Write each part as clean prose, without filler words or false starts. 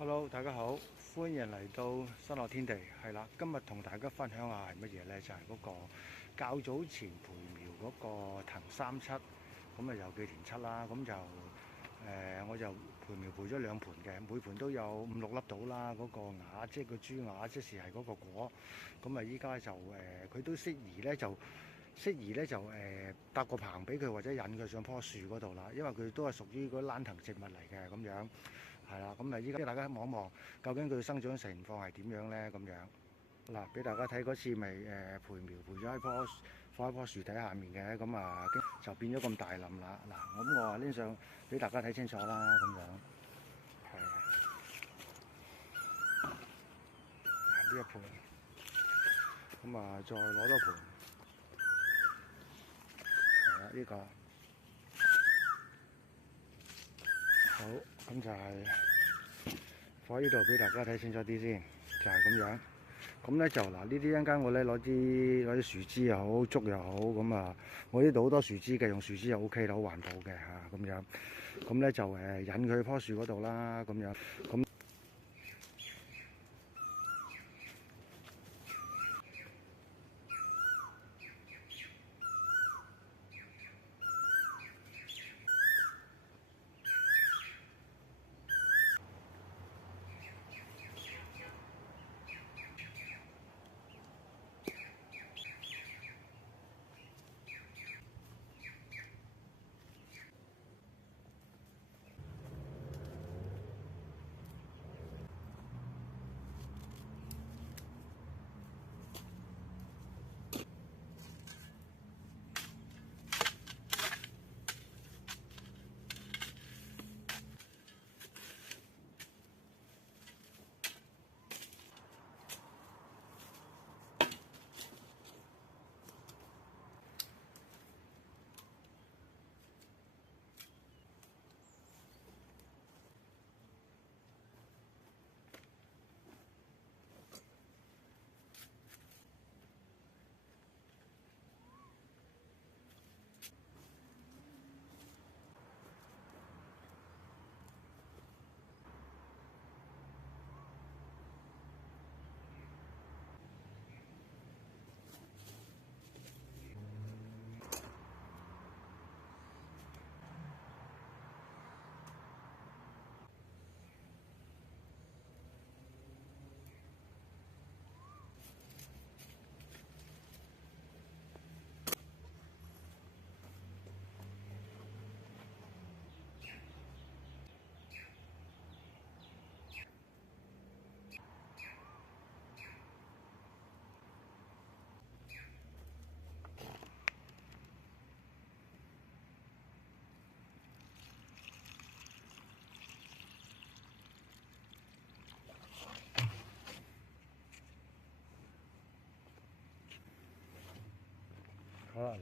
Hello，大家好，歡迎嚟到新樂天地。係啦，今日同大家分享下係乜嘢呢？就係嗰個較早前培苗嗰個藤37，咁啊有幾田七啦，咁就我就培苗培咗2盤嘅，每盤都有5、6粒到啦。嗰個芽即係個珠芽，即是係嗰個果。咁啊依家就佢都適宜咧就搭個棚俾佢，或者引佢上棵樹嗰度啦，因為佢都係屬於嗰啲蘭藤植物嚟嘅咁樣。係啦，咁啊依家大家望一望，究竟佢生長情況係點樣呢？咁樣嗱，俾大家睇嗰次咪培苗培咗放喺棵樹底下面嘅，咁啊就變咗咁大冧啦。嗱，咁我話拎上俾大家睇清楚啦，咁樣係呢一盤，咁啊再攞多盤，係啦呢個好，咁就係放喺呢度俾大家睇清楚啲先，就係咁樣。咁咧就嗱，呢啲一陣間我咧攞啲樹枝又好，竹又好，咁啊，我呢度好多樹枝嘅，用樹枝又 OK 啦，好環保嘅嚇，咁樣。咁咧就引佢去棵樹嗰度啦，咁樣。咁好啦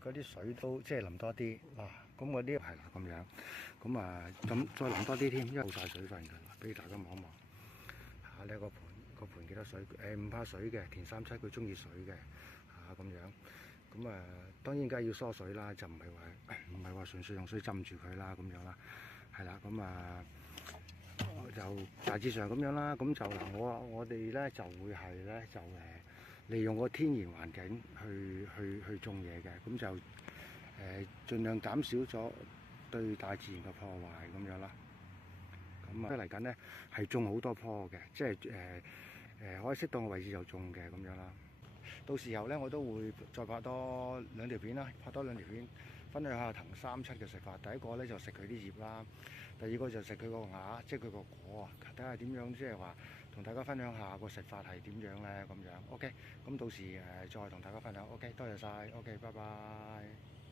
嗱，嗰啲水都即係淋多啲嗱，咁嗰啲係啦咁樣，咁啊咁再淋多啲添，因為冇晒水分㗎啦，俾大家望一望嚇呢個盤幾多水？唔怕水嘅，田37佢中意水嘅嚇咁樣。咁啊，當然梗係要疏水啦，就唔係話純粹用水浸住佢啦，咁樣啦，係啦，咁啊就大致上咁樣啦。咁就嗱，我哋咧就會係咧就利用個天然環境去種嘢嘅，咁就盡量減少咗對大自然嘅破壞咁樣啦。咁啊，嚟緊咧係種好多棵嘅，即係可以適當嘅位置就種嘅咁樣啦。到時候咧，我都會再拍多2條片啦，拍多2條片，分享下藤37嘅食法。第一個咧就食佢啲葉啦，第二個就食佢個芽，即係佢個果啊。睇下點樣，即係話同大家分享下個食法係點樣咧咁樣。OK，咁到時再同大家分享。OK，多謝晒。OK，拜拜。